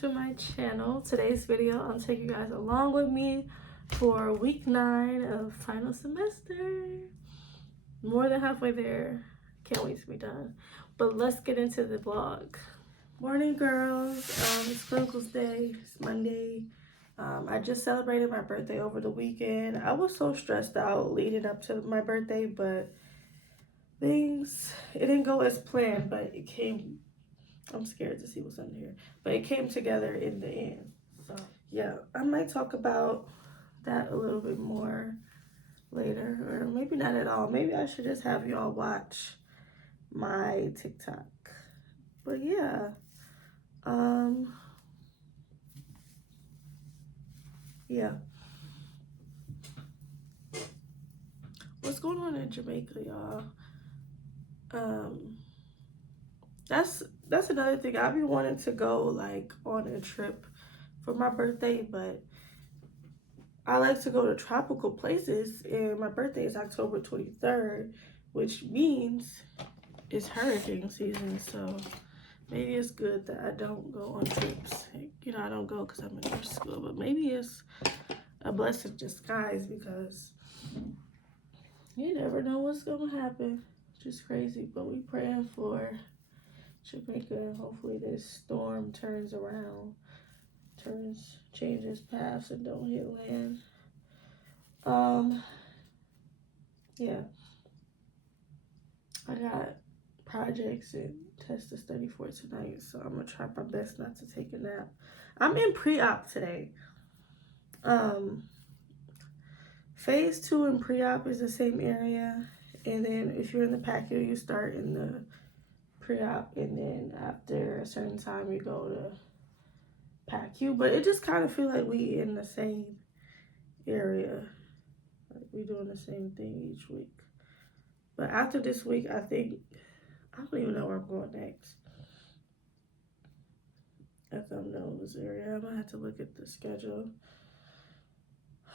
to my channel. Today's video, I'll take you guys along with me for week 9 of final semester. More than halfway there. Can't wait to be done. But let's get into the vlog. Morning, girls. It's Clinicals Day. It's Monday. I just celebrated my birthday over the weekend. I was so stressed out leading up to my birthday, but it didn't go as planned, but it came. I'm scared to see what's under here, but it came together in the end. So yeah, I might talk about that a little bit more later, or maybe not at all. Maybe I should just have y'all watch my TikTok. But yeah, yeah. What's going on in Jamaica, y'all? That's another thing. I've been wanting to go like on a trip for my birthday, but I like to go to tropical places, and my birthday is October 23rd, which means it's hurricane season, so maybe it's good that I don't go on trips. You know, I don't go because I'm in nurse school, but maybe it's a blessing in disguise because you never know what's going to happen. It's just crazy, but we praying for Jamaica, and hopefully this storm turns around, changes paths and don't hit land. Yeah, I got projects and tests to study for tonight, so I'm gonna try my best not to take a nap. I'm in pre-op today. Phase 2 and pre-op is the same area, and then if you're in the PACU, you start in the pre-op, and then after a certain time you go to PACU. But it just kind of feel like we in the same area, like we doing the same thing each week. But after this week, I don't even know where I'm going next. After I'm done with this area, I'm gonna have to look at the schedule.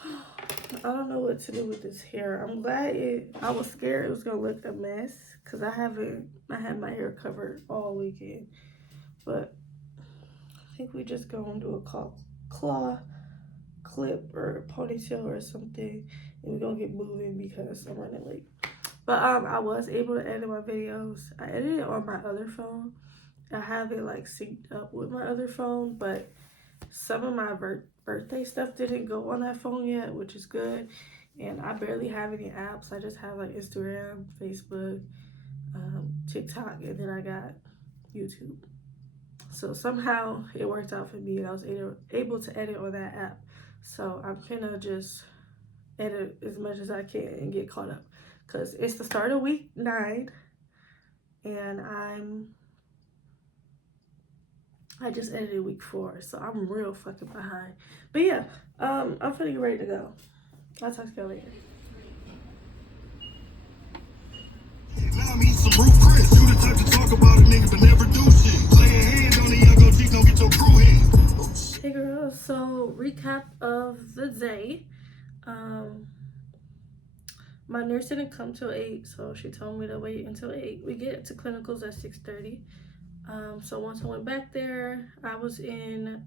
I don't know what to do with this hair. I'm glad I was scared it was gonna look a mess because I had my hair covered all weekend. But I think we just gonna do a claw clip or a ponytail or something, and we're gonna get moving because I'm running late. But I was able to edit my videos. I edited it on my other phone. I have it like synced up with my other phone, but some of my birthday stuff didn't go on that phone yet, which is good. And I barely have any apps. I just have like Instagram, Facebook, TikTok, and then I got YouTube. So somehow it worked out for me, and I was able to edit on that app. So I'm gonna just edit as much as I can and get caught up, because it's the start of week 9, and I just edited week 4, so I'm real fucking behind. But yeah, I'm finna get ready to go. I'll talk to y'all later. Now I'm eating some root Chris. You the type to talk about a nigga but never do shit. Lay a hand on the young OG, don't get your crew in. Hey girls, so recap of the day. My nurse didn't come till 8, so she told me to wait until 8. We get to clinicals at 6:30. So once I went back there, I was in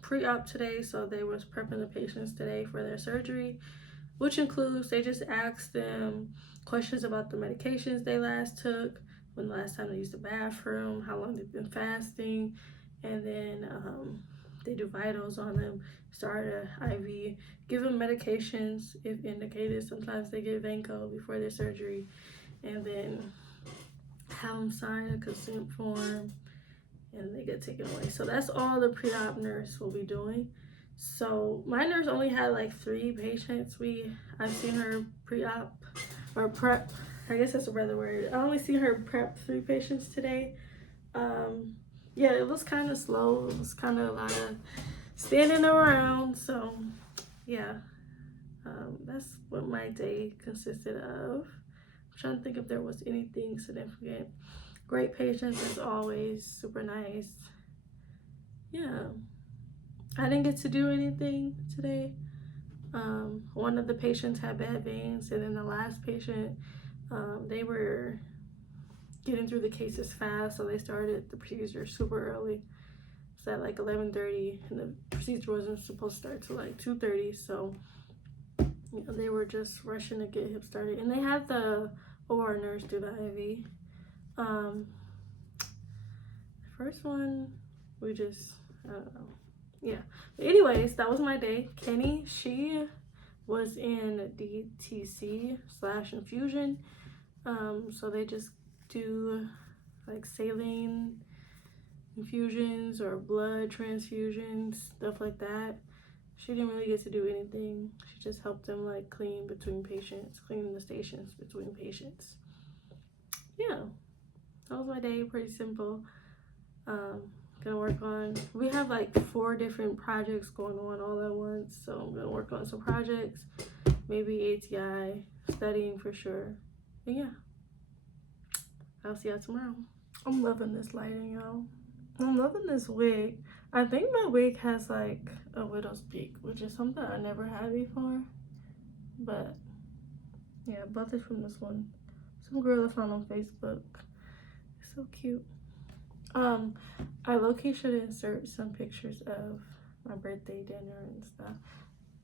pre-op today, so they was prepping the patients today for their surgery, which includes they just asked them questions about the medications they last took, when the last time they used the bathroom, how long they've been fasting, and then they do vitals on them, start a IV, give them medications if indicated. Sometimes they give Vanco before their surgery, and then have them sign a consent form, and they get taken away. So that's all the pre-op nurse will be doing. So my nurse only had like 3 patients. I've seen her pre-op or prep. I guess that's a better word. I only see her prep 3 patients today. Yeah, it was kind of slow. It was kind of a lot of standing around. So yeah, that's what my day consisted of. I'm trying to think if there was anything significant. Great patients as always, super nice. Yeah, I didn't get to do anything today. One of the patients had bad veins, and then the last patient, they were getting through the cases fast, so they started the procedure super early. was at like 11:30, and the procedure wasn't supposed to start till like 2:30. So you know, they were just rushing to get him started, and they had the OR nurse do the IV. First one, we just, I don't know. Yeah. But anyways, that was my day. Kenny, she was in DTC/infusion. So they just do like saline infusions or blood transfusions, stuff like that. She didn't really get to do anything. She just helped them like clean between patients, cleaning the stations between patients. Yeah, that was my day. Pretty simple. Gonna work on, we have like 4 different projects going on all at once, so I'm gonna work on some projects, maybe ATI, studying for sure. And yeah, I'll see y'all tomorrow. I'm loving this lighting, y'all. I'm loving this wig. I think my wig has like a widow's peak, which is something I never had before. But yeah, I bought this from this one, some girl I found on Facebook. It's so cute. I low-key should insert some pictures of my birthday dinner and stuff.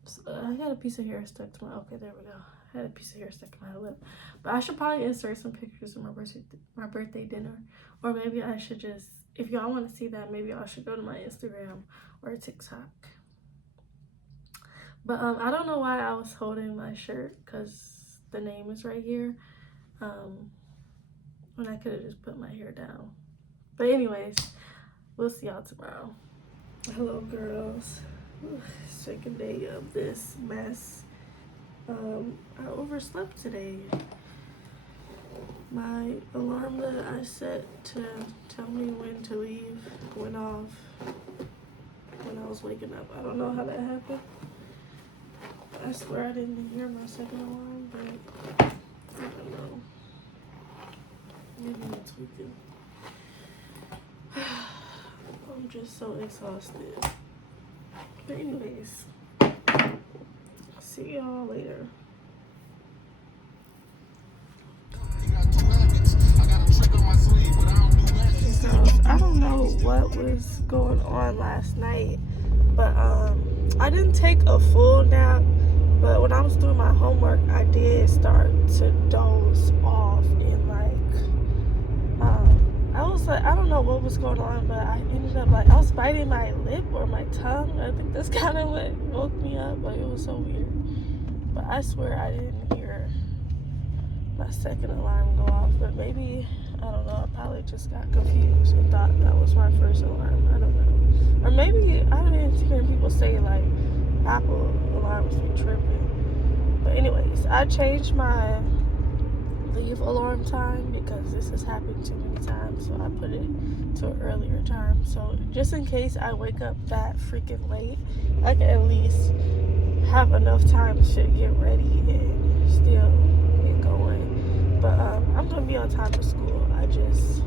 So, I had a piece of hair stuck to my, okay, there we go. I had a piece of hair stuck in my lip. But I should probably insert some pictures of my birthday dinner. Or maybe I should just, if y'all want to see that, maybe y'all should go to my Instagram or TikTok. But I don't know why I was holding my shirt, because the name is right here. When I could have just put my hair down. But anyways, we'll see y'all tomorrow. Hello, girls. Second day of this mess. I overslept today. My alarm that I set to tell me when to leave went off when I was waking up. I don't know how that happened. I swear I didn't hear my second alarm, but I don't know. Maybe it's tweaking. I'm just so exhausted. But anyways, see y'all later. Girls, I don't know what was going on last night, but I didn't take a full nap, but when I was doing my homework, I did start to doze off, and like I was like, I don't know what was going on, but I ended up like, I was biting my lip or my tongue. I think that's kind of what woke me up. Like, it was so weird. But I swear I didn't hear my second alarm go off. But maybe, I don't know, I probably just got confused and thought that was my first alarm. I don't know. Or maybe I didn't hear people say like Apple alarms be tripping. But anyways, I changed my leave alarm time because this has happened too many times, so I put it to an earlier time, so just in case I wake up that freaking late, I can at least have enough time to get ready and still get going. But I'm gonna be on time for school. I just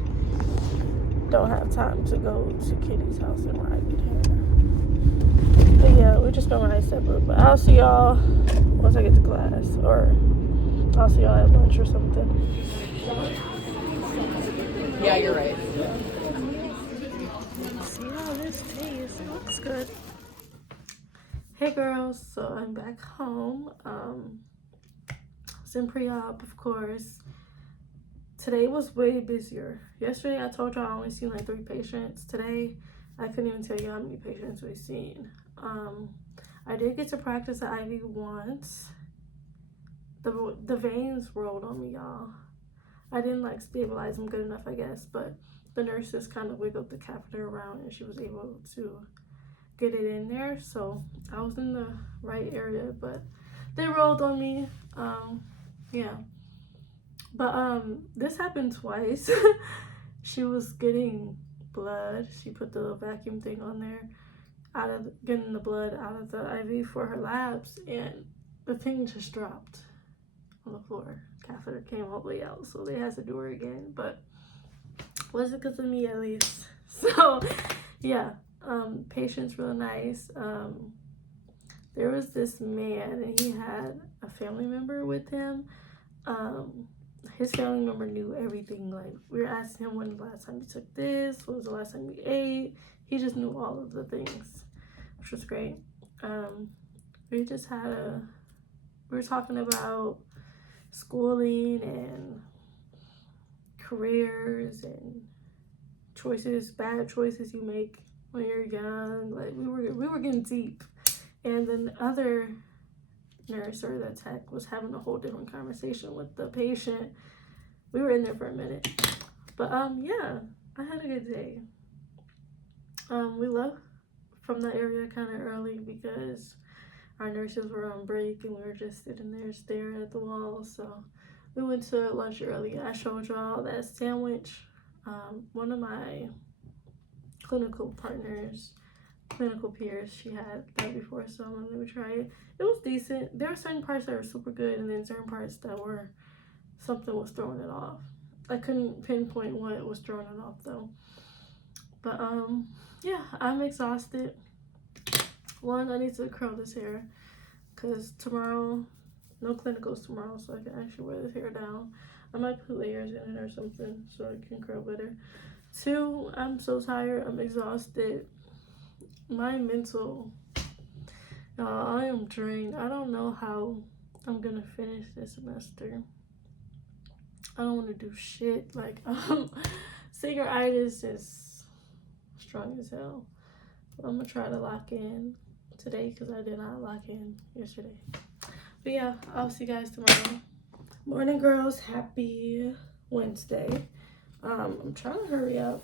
don't have time to go to Kitty's house and ride with her. But yeah, we're just gonna ride separate. But I'll see y'all once I get to class, or I'll see y'all at lunch or something. Yeah, you're right. See how this tastes. It looks good. Hey girls, so I'm back home. I was in pre-op, of course. Today was way busier. Yesterday I told y'all I only seen like 3 patients. Today I couldn't even tell you how many patients we've seen. I did get to practice the IV once. The veins rolled on me, y'all. I didn't like stabilize them good enough, I guess, but the nurse just kind of wiggled the catheter around and she was able to get it in there. So I was in the right area, but they rolled on me. Yeah. But this happened twice. She was getting blood. She put the little vacuum thing on there, getting the blood out of the IV for her labs, and the thing just dropped on the floor. Catheter came all the way out, so they had to do her again, but wasn't because of me, at least. So yeah, patient's real nice. There was this man and he had a family member with him. His family member knew everything. Like, we were asking him, when the last time you took this, when was the last time you ate. he just knew all of the things, which was great. We just had we were talking about schooling and careers and bad choices you make when you're young. Like we were getting deep. And then the other nurse or the tech was having a whole different conversation with the patient. We were in there for a minute. But yeah, I had a good day. We left from the area kind of early because our nurses were on break and we were just sitting there staring at the wall. So we went to lunch early. I showed y'all that sandwich. One of my clinical peers, she had that before, so I'm gonna try it. It was decent. There were certain parts that were super good and then certain parts that were, something was throwing it off. I couldn't pinpoint what was throwing it off though. But yeah, I'm exhausted. One, I need to curl this hair because tomorrow, no clinicals tomorrow, so I can actually wear this hair down. I might put layers in it or something so it can curl better. Two, I'm so tired. I'm exhausted. My mental, I am drained. I don't know how I'm gonna finish this semester. I don't want to do shit. Like, senioritis is strong as hell. I'm gonna try to lock in today because I did not lock in yesterday. But yeah, I'll see you guys tomorrow. Morning, girls. Happy Wednesday. I'm trying to hurry up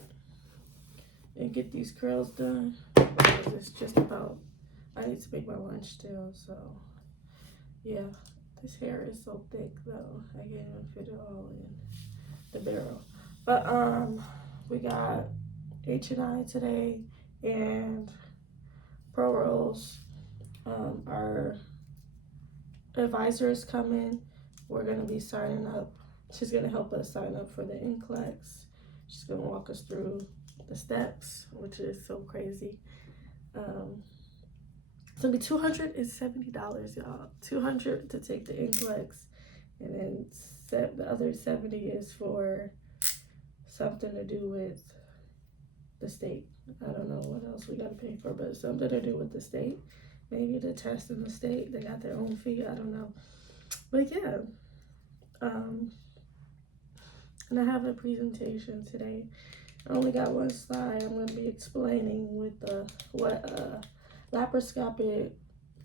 and get these curls done because it's just about, I need to make my lunch still. So yeah, this hair is so thick though, I can't even fit it all in the barrel. But we got H&I today and Pro Rolls. Our advisor is coming. We're gonna be signing up. She's gonna help us sign up for the Nclex. She's gonna walk us through the steps, which is so crazy. It's gonna be $270, y'all. $200 to take the Nclex, and then the other 70 is for something to do with the state. I don't know what else we gotta pay for, but something to do with the state. Maybe the test in the state, they got their own fee, I don't know. But yeah, and I have a presentation today. I only got one slide. I'm going to be explaining what laparoscopic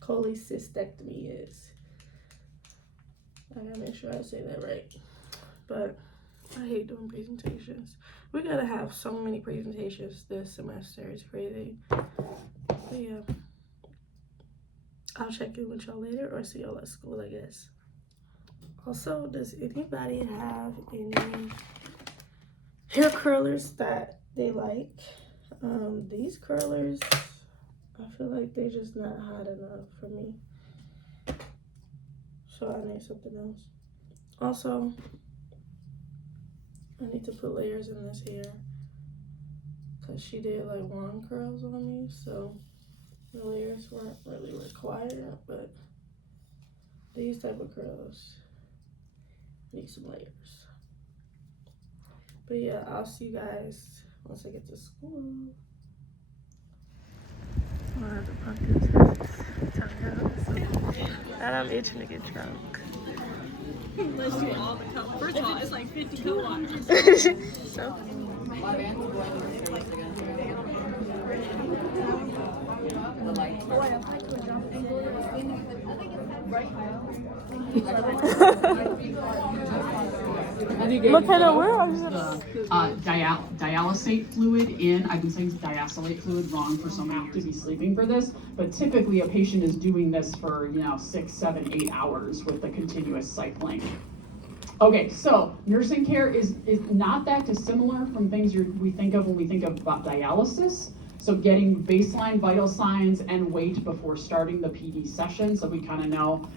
cholecystectomy is. I gotta make sure I say that right. But I hate doing presentations. We gotta have so many presentations this semester. It's crazy. But yeah, I'll check in with y'all later or see y'all at school, I guess. Also, does anybody have any hair curlers that they like? These curlers, I feel like they're just not hot enough for me. So I need something else. Also, I need to put layers in this hair because she did like wand curls on me, so the layers weren't really required, but these type of curls need some layers. But yeah, I'll see you guys once I get to school. One of the pumpkins and I'm itching to get drunk. Let's do all the cup. First of all, it's like 50 co-waters. So. What kind of dialysate fluid in. I've been saying diacylate fluid wrong for so many to be sleeping for this, but typically a patient is doing this for 6, 7, 8 hours with the continuous cycling. Okay, so nursing care is not that dissimilar from things we think of when we think about dialysis. So getting baseline vital signs and weight before starting the PD session, so we kind of know,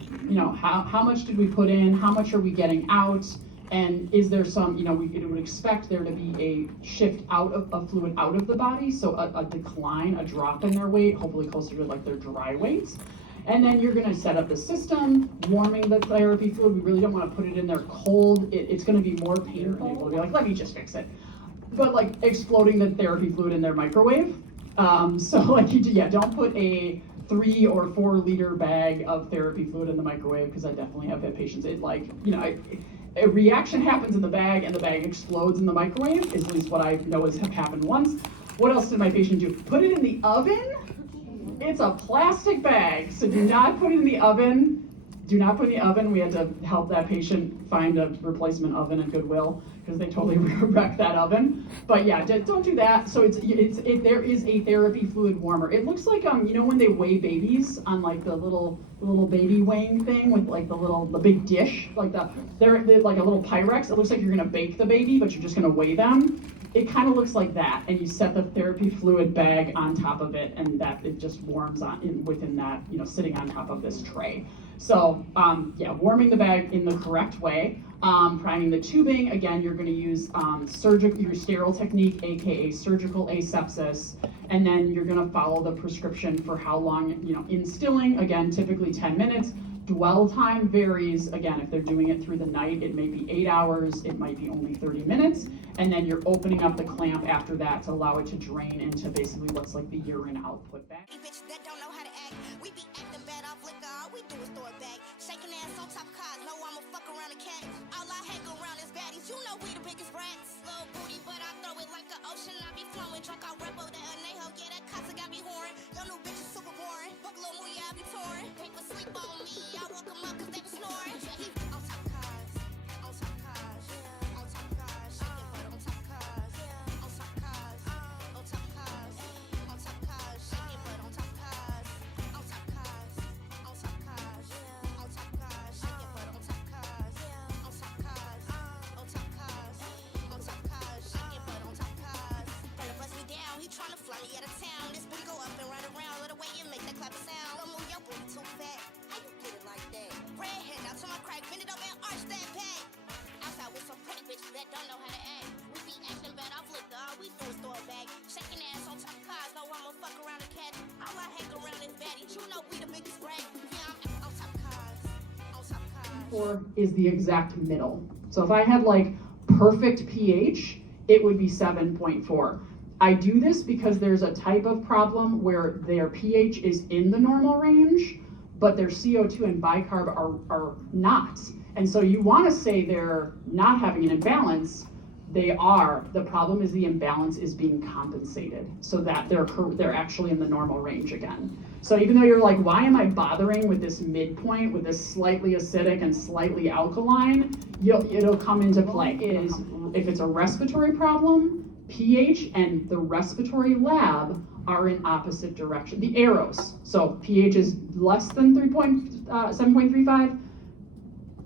how much did we put in, how much are we getting out, and is there some, we would expect there to be a shift out of fluid out of the body, so a decline, a drop in their weight, hopefully closer to like their dry weights. And then you're gonna set up the system, warming the therapy fluid. We really don't wanna put it in there cold. It's gonna be more painful. We'll be like, let me just fix it. But like exploding the therapy fluid in their microwave. So like don't put a 3 or 4 liter bag of therapy fluid in the microwave, because I definitely have had patients, a reaction happens in the bag and the bag explodes in the microwave, is at least what I know has happened once. What else did my patient do? Put it in the oven? It's a plastic bag, so do not put it in the oven. Do not put it in the oven. We had to help that patient find a replacement oven at Goodwill, because they totally wrecked that oven. But yeah, don't do that. So there is a therapy fluid warmer. It looks like when they weigh babies on like the little baby weighing thing with like the big dish, like they're like a little Pyrex. It looks like you're gonna bake the baby, but you're just gonna weigh them. It kind of looks like that, and you set the therapy fluid bag on top of it, and that it just warms within that, sitting on top of this tray. So warming the bag in the correct way. Priming the tubing, again, you're going to use your sterile technique, aka surgical asepsis, and then you're going to follow the prescription for how long, instilling, again, typically 10 minutes. Dwell time varies. Again, if they're doing it through the night, it may be 8 hours, it might be only 30 minutes, and then you're opening up the clamp after that to allow it to drain into basically what's like the urine output bag. Shaking ass on top of cars, no I'ma fuck around a cat. All I hang around is baddies, you know we the biggest rats. Little booty, but I throw it like an ocean. I be flowing, drunk out repo that anejo. Yeah, that casa got me whoring. Your new bitch is super boring. Fuck little moo, yeah, I be touring. People sleep on me, I woke them up cause they be snoring. Yeah, he on top of cars, on top of cars, yeah, on top of cars, shaking butt on top of cars, yeah, on top of cars, on top of cars, on top of cars, shaking butt on top of cars, on top of cars, on top of cars, yeah. On top of cars, shaking butt on top of cars, yeah. On top of cars, on top of cars, on top of cars, shaking butt on top of cars. Better bust me down, he tryna fly me out of town. This booty go up and run around, let the way you make that clap sound. Don't move your booty too fat, how you get it like that? Red hand out to my crack, bend it over and arch that back. Outside with some pretty bitches that don't know how to act. We be acting bad off liquor, all we do is throw it back. Shaking ass on top of cars, no I'ma fuck around a cat. All I hang around is baddies, you know we the biggest brat. Yeah, I'm on top of cars. Is the exact middle. So if I had like perfect pH, it would be 7.4. I do this because there's a type of problem where their pH is in the normal range, but their CO2 and bicarb are not. And so you want to say they're not having an imbalance. They are. The problem is the imbalance is being compensated so that they're actually in the normal range again. So even though you're like, why am I bothering with this midpoint, with this slightly acidic and slightly alkaline, it'll come into play. If it's a respiratory problem, pH and the respiratory lab are in opposite direction. The arrows. So pH is less than 7.35.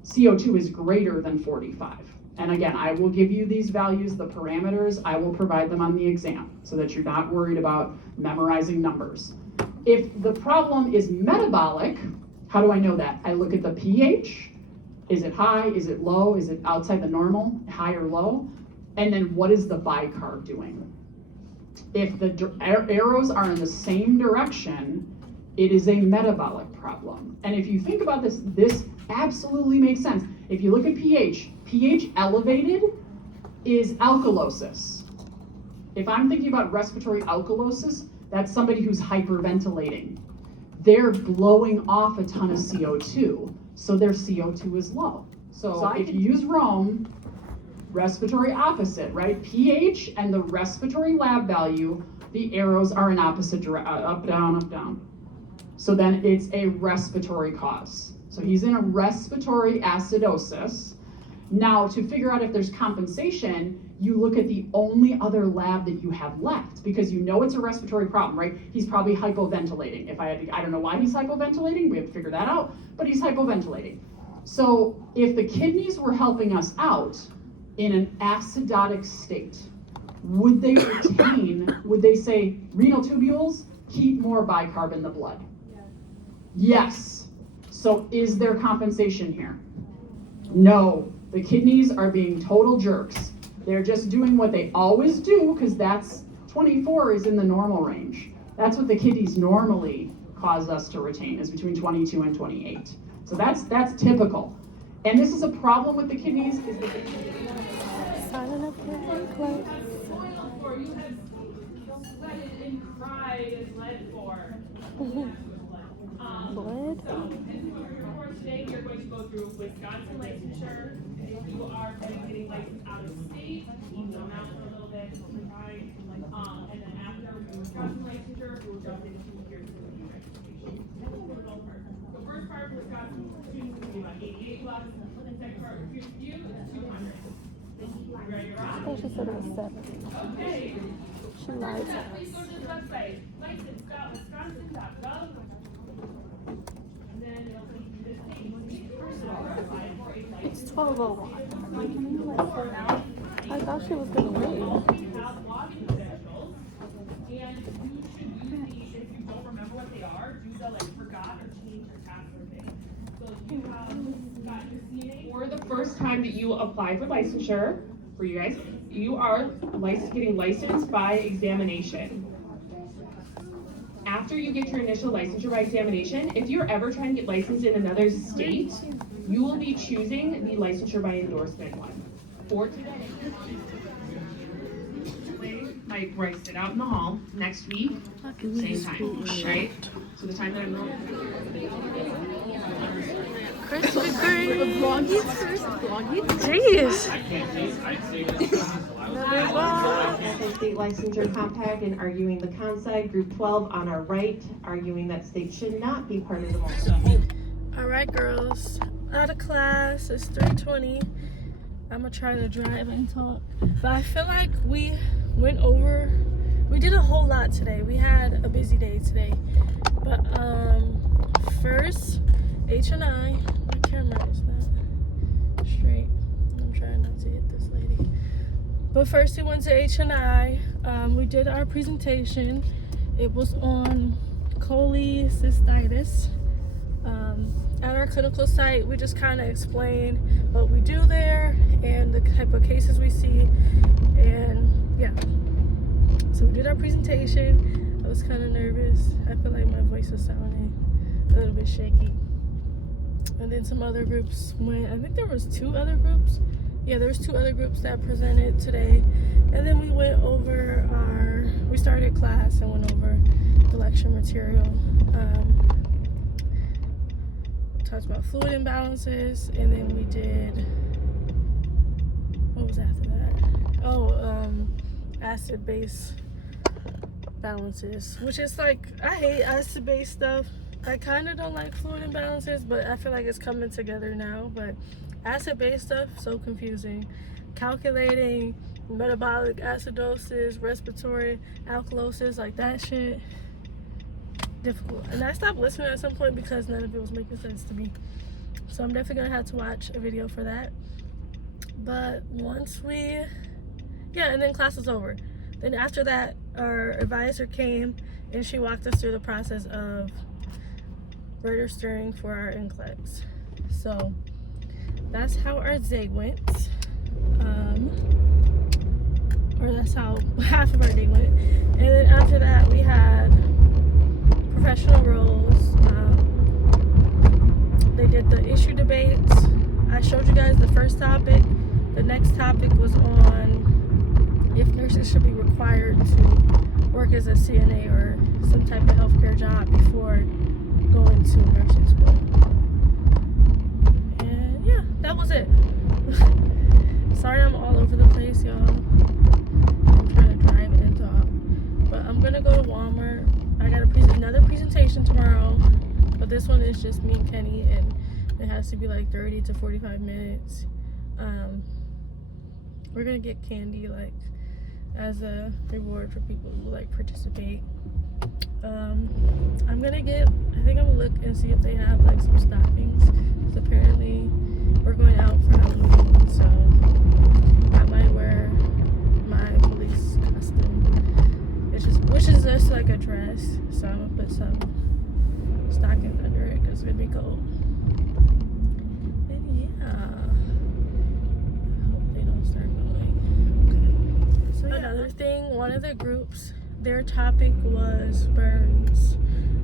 CO2 is greater than 45. And again, I will give you these values, the parameters, I will provide them on the exam so that you're not worried about memorizing numbers. If the problem is metabolic, how do I know that? I look at the pH. Is it high? Is it low? Is it outside the normal, high or low? And then what is the bicarb doing? If the arrows are in the same direction, it is a metabolic problem. And if you think about this, this absolutely makes sense. If you look at pH, pH elevated is alkalosis. If I'm thinking about respiratory alkalosis, that's somebody who's hyperventilating. They're blowing off a ton of CO2, so their CO2 is low. So if you use Rome, respiratory opposite, right? pH and the respiratory lab value, the arrows are in opposite direction, up, down, up, down. So then it's a respiratory cause. So he's in a respiratory acidosis. Now, to figure out if there's compensation, you look at the only other lab that you have left, because you know it's a respiratory problem, right? He's probably hypoventilating. I don't know why he's hypoventilating, we have to figure that out, but he's hypoventilating. So if the kidneys were helping us out in an acidotic state, would they would they say, renal tubules, keep more bicarb in the blood? Yes. So is there compensation here? No. The kidneys are being total jerks. They're just doing what they always do, because that's 24 is in the normal range. That's what the kidneys normally cause us to retain, is between 22 and 28. So that's typical. And this is a problem with the kidneys. Signing up for Nclex. excited and cried and bled for. Blood? So, this is what we're here for today. We are going to go through Wisconsin licensure. If you are getting licensed out of state, we'll zone out for a little bit, right? And then after Wisconsin licensure, we'll jump into your facility registration. The first part of Wisconsin students will be about 88 bucks. The second part for you is 200. Ready to rock? Oh, she said it was 7. Okay. She lied. Please go to this website, license.wisconsin.gov. And then it'll take you to this page. Apply for a license. It's 12:01. I thought she was gonna wait. You have login credentials, and you should use these if you don't remember what they are. Do the forgot or change your password thing. So you have got your CNA. For the first time that you apply for licensure, for you guys, you are getting licensed by examination. After you get your initial licensure by examination, if you're ever trying to get licensed in another state, you will be choosing the licensure by endorsement one. For today, Mike Bryce sit out in the hall next week, same time, right? So the time that I'm going. Krispy Kreme. Jeez. State licensure compact and arguing the con side. Group 12 on our right, arguing that state should not be part of the multi. All right, girls. Out of class. It's 3:20. I'm gonna try to drive and talk, but I feel like we did a whole lot today. We had a busy day today, but first H&I, my camera is not straight. I'm trying not to hit this lady. But first we went to H&I. We did our presentation. It was on cholecystitis. At our clinical site, we just kind of explained what we do there and the type of cases we see, and yeah. So we did our presentation. I was kind of nervous. I feel like my voice was sounding a little bit shaky. And then some other groups went. I think there was 2 other groups. Yeah, there was 2 other groups that presented today. And then we went over we started class and went over the lecture material. Talked about fluid imbalances, and then we did, what was after that? Acid-base balances, which is like, I hate acid-base stuff. I kind of don't like fluid imbalances, but I feel like it's coming together now. But acid-base stuff, so confusing. Calculating metabolic acidosis, respiratory alkalosis, like that shit, difficult. And I stopped listening at some point because none of it was making sense to me. So I'm definitely gonna have to watch a video for that. But once and then class was over. Then after that, our advisor came and she walked us through the process of registering for our Nclex. So that's how our day went. Or that's how half of our day went. And then after that, we had professional roles. They did the issue debates. I showed you guys the first topic. The next topic was on if nurses should be required to work as a CNA or some type of healthcare job before going to nursing school. And yeah, that was it. Sorry I'm all over the place, y'all. I'm trying to drive and talk. But I'm gonna go to Walmart. I got another presentation tomorrow, but this one is just me and Kenny, and it has to be like 30 to 45 minutes. We're gonna get candy like as a reward for people who like participate. I think I'm gonna look and see if they have like some stockings, because apparently we're going out for Halloween, so I might wear my police costume, which is just like a dress. So I'm gonna put some stockings under it because it's gonna be cold. And yeah, I hope they don't start going. Okay. So yeah. Another thing, one of the groups, their topic was burns,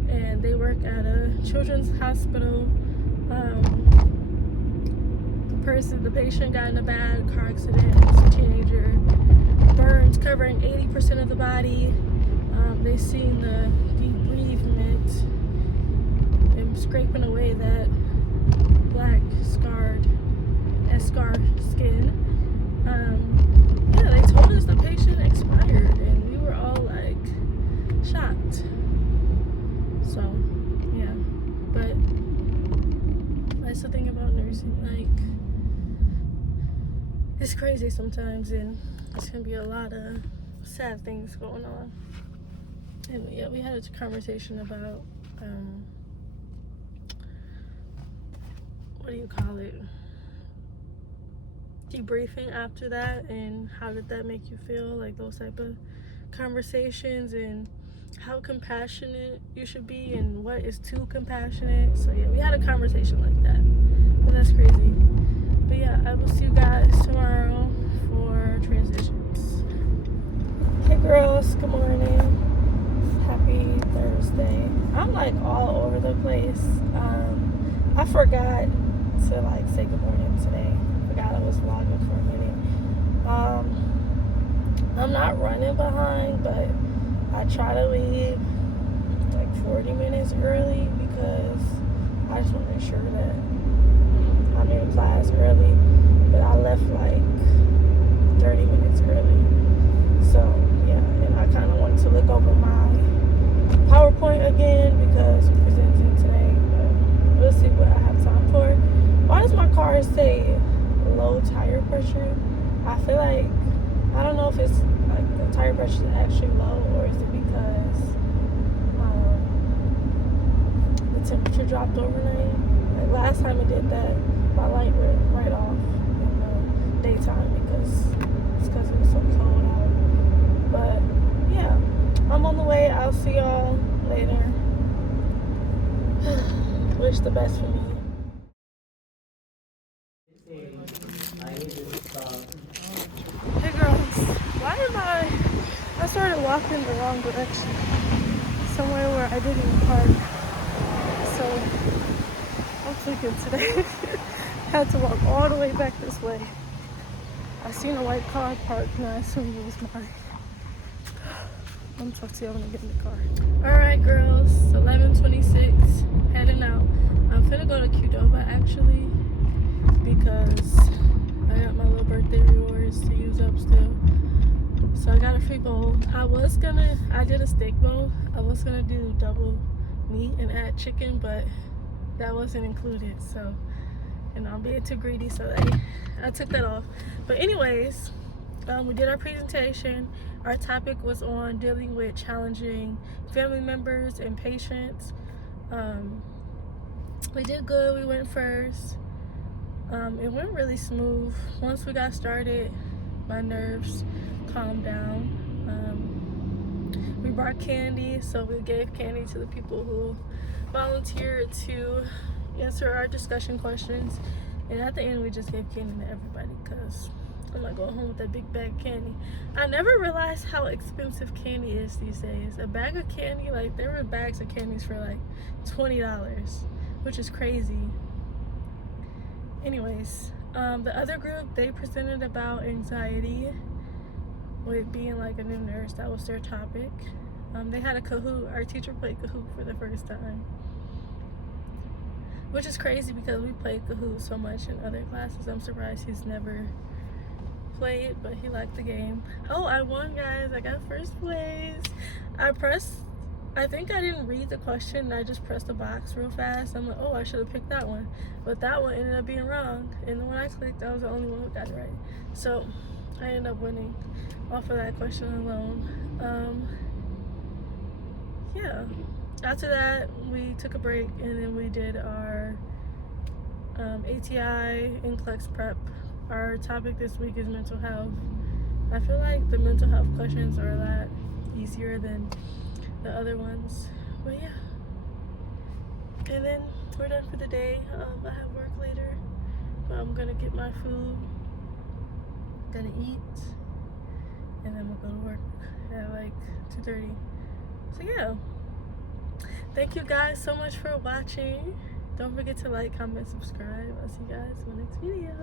and they work at a children's hospital. The patient got in a bad car accident. It's a teenager. Burns covering 80% of the body. They seen the debridement and scraping away that black scar skin. Yeah, they told us the patient expired, and we were all like shocked. So yeah, but that's the thing about nursing, like it's crazy sometimes, and it's gonna be a lot of sad things going on. And yeah, we had a conversation about what do you call it, debriefing after that, and how did that make you feel, like those type of conversations, and how compassionate you should be and what is too compassionate. So yeah, we had a conversation like that, but that's crazy. But yeah, I will see you guys tomorrow for transitions. Hey girls, good morning, happy Thursday. I'm like all over the place. I forgot to like say good morning today. Forgot I was vlogging for a minute. I'm not running behind, but I try to leave like 40 minutes early because I just want to make sure that I'm in class early. But I left like 30 minutes early. So yeah, and I kind of wanted to look over my PowerPoint again because we're presenting today. But we'll see what I have time for. Why does my car say low tire pressure? I feel like, I don't know if it's like the tire pressure is actually low, or is it because the temperature dropped overnight? Like last time it did that, my light went right off in the daytime because it was so cold out. But yeah, I'm on the way. I'll see y'all later. Wish the best for me. Hey girls, why am I started walking the wrong direction, somewhere where I didn't park, so I'm thinking today. Had to walk all the way back this way. I seen a white car parked and I assumed it was mine. I'm talking to you when I get in the car. Alright girls, 11:26, heading out. I'm finna go to Qdoba actually, because I got my little birthday rewards to use up still. So I got a free bowl. I did a steak bowl. I was gonna do double meat and add chicken, but that wasn't included. So, and I'm being too greedy, so I took that off. But anyways, we did our presentation. Our topic was on dealing with challenging family members and patients. We did good. We went first. It went really smooth. Once we got started, my nerves calmed down. We brought candy, so we gave candy to the people who volunteered to answer our discussion questions. And at the end, we just gave candy to everybody because I'm not going home with that big bag of candy. I never realized how expensive candy is these days. A bag of candy, like there were bags of candies for like $20, which is crazy. Anyways, the other group, they presented about anxiety with being like a new nurse. That was their topic. They had a Kahoot. Our teacher played Kahoot for the first time, which is crazy because we played Kahoot so much in other classes. I'm surprised he's never played, but he liked the game. Oh, I won, guys. I got first place. I think I didn't read the question. I just pressed the box real fast. I'm like, oh, I should have picked that one. But that one ended up being wrong. And the one I clicked, I was the only one who got it right. So I ended up winning off of that question alone. Yeah. After that, we took a break and then we did our ATI Nclex prep. Our topic this week is mental health. I feel like the mental health questions are a lot easier than the other ones, but yeah. And then we're done for the day. I have work later, but I'm gonna get my food, gonna eat, and then we'll go to work at like 2:30. So yeah, thank you guys so much for watching. Don't forget to like, comment, subscribe. I'll see you guys in the next video.